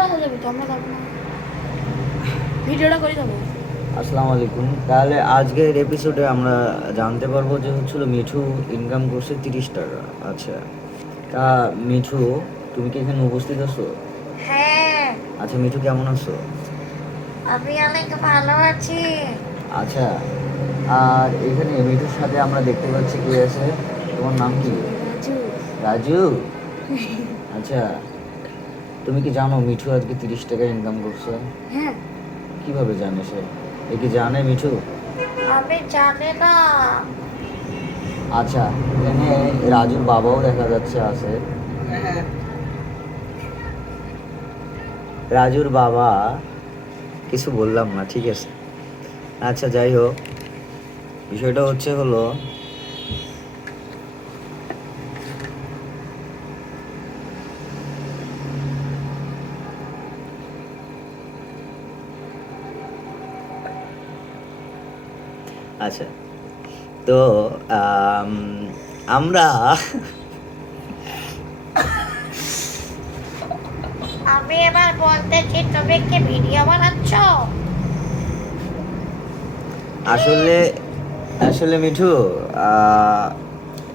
তোরা যাবি তো, আমরা যাবো না, ভিডিওটা করে যাবো। আসসালামু আলাইকুম। তাহলে আজকের এপিসোডে আমরা জানতে পারবো যে হচ্ছিল মিঠু ইনকাম করছে 30 টাকা। আচ্ছা, তা মিঠু তুমি কি এখানে উপস্থিত আছো? হ্যাঁ, আচ্ছা মিঠু কেমন আছো? আমি অনেক ভালো আছি। আচ্ছা, আর এখানে মিঠুর সাথে আমরা দেখতে পাচ্ছি কি আছে, তোমার নাম কি? রাজু। রাজু। আচ্ছা, তুমি কি জানো মিঠু আজকে 30 টাকা ইনকাম করছে? হ্যাঁ, কিভাবে জানে সে? এ কি জানে মিঠু? আমি জানি না। আচ্ছা, এখানে রাজুর বাবাও দেখা যাচ্ছে আছে। রাজুর বাবা কিছু বললাম না, ঠিক আছে। আচ্ছা যাই হোক, বিষয়টা হচ্ছে হলো আচ্ছা, তো আমরা আমি এবার বলতেছি, তুমি কি ভিডিও বানাচ্ছ? আসলে আসলে মিঠু,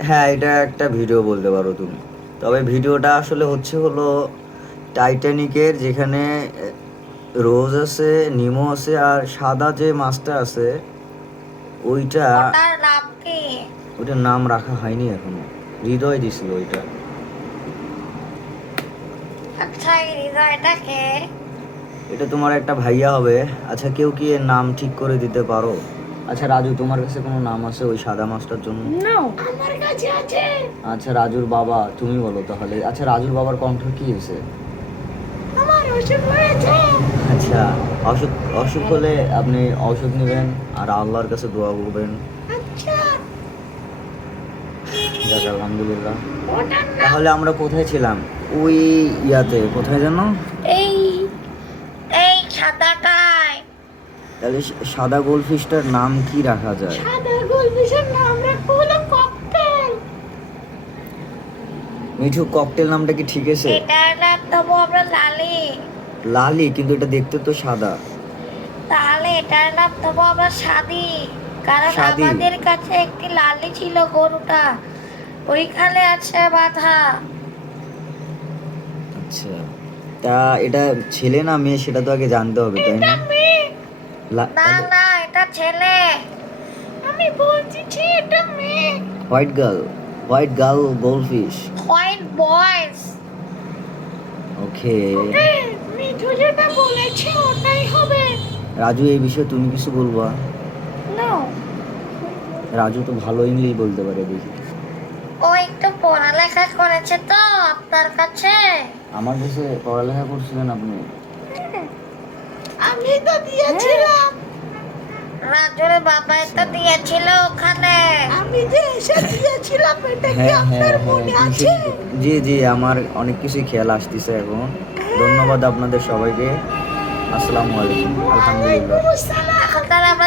হ্যাঁ এটা একটা ভিডিও বলতে পারো তুমি। তবে ভিডিওটা আসলে হচ্ছে হলো টাইটানিকের, যেখানে রোজ আছে, নিমো আছে, আর সাদা যে মাছটা আছে ওইটা, ওটার নাম কি? ওইটার নাম রাখা হয়নি এখনো। হৃদয় দিছিল ওইটা। আচ্ছা, এই হৃদয়টা কে? এটা তোমার একটা ভাইয়া হবে। আচ্ছা, কেউ কি এর নাম ঠিক করে দিতে পারো? আচ্ছা রাজু, তোমার কাছে কোনো নাম আছে ওই সাদা মাছটার জন্য? নাও। আমার কাছে আছে। আচ্ছা রাজুর বাবা, তুমি বলো তাহলে। আচ্ছা রাজুর বাবার কণ্ঠ কি হয়েছে? আমার অসুখ হয়েছে। আচ্ছা, অসুখ অসুখ হলে আপনি ঔষধ নেবেন আর আল্লাহর কাছে দোয়া করবেন। আচ্ছা, যাক আলহামদুলিল্লাহ। ওটার নাম তাহলে আমরা কোথায় ছিলাম? ওই ইয়াতে কোথায় যেন? এই এই সাদাটাই। তাহলে সাদা গোলফিশটার নাম কি রাখা যায়? সাদা গোলফিশের নাম রাখবো হলো ককটেল। মিঠু, ককটেল নামটা কি ঠিক আছে? এটার নাম দেবো আমরা লালি। লালি, কিন্তু এটা দেখতে তো সাদা। তাহলে এটার নাম দেবো আমরা স্বাদী। কারণ স্বাদী। আমাদের কাছে একটি লালি ছিল, গরুটা ওইখানে আছে বাঁধা। আচ্ছা, তা এটা ছেলে না মেয়ে সেটা তো আগে জানতে হবে, তাই এটা না? মেয়ে। না তাহলে না, এটা ছেলে। আমি বলছি এটা মেয়ে। White girl goldfish. White boys. Okay Mithu যেটা বলেছে ওটাই হবে। রাজু, এই বিষয়ে তুমি কিছু বলবা? নো, রাজু তো ভালো ইংলিশ বলতে পারে দেখি। ও একটু পড়ালেখা করেছে তো আপনার কাছে। আমার কাছে পড়ালেখা করছিলেন আপনি? আমি তো দিয়েছিলাম। রাজুর বাবা এটা দিয়েছিল ওখানে। আমি যে এসে দিয়েছিলাম, এটা কি হ্যাঁ হ্যাঁ আপনার হ্যাঁ, মনে আছে? জি জি, আমার অনেক কিছুই খেয়াল আসতেছে এখন। ধন্যবাদ আপনাদের সবাইকে। আসসালামু আলাইকুম। আলহামদুলিল্লাহ। ওয়ালাইকুম আসসালাম। এখন তাহলে আমরা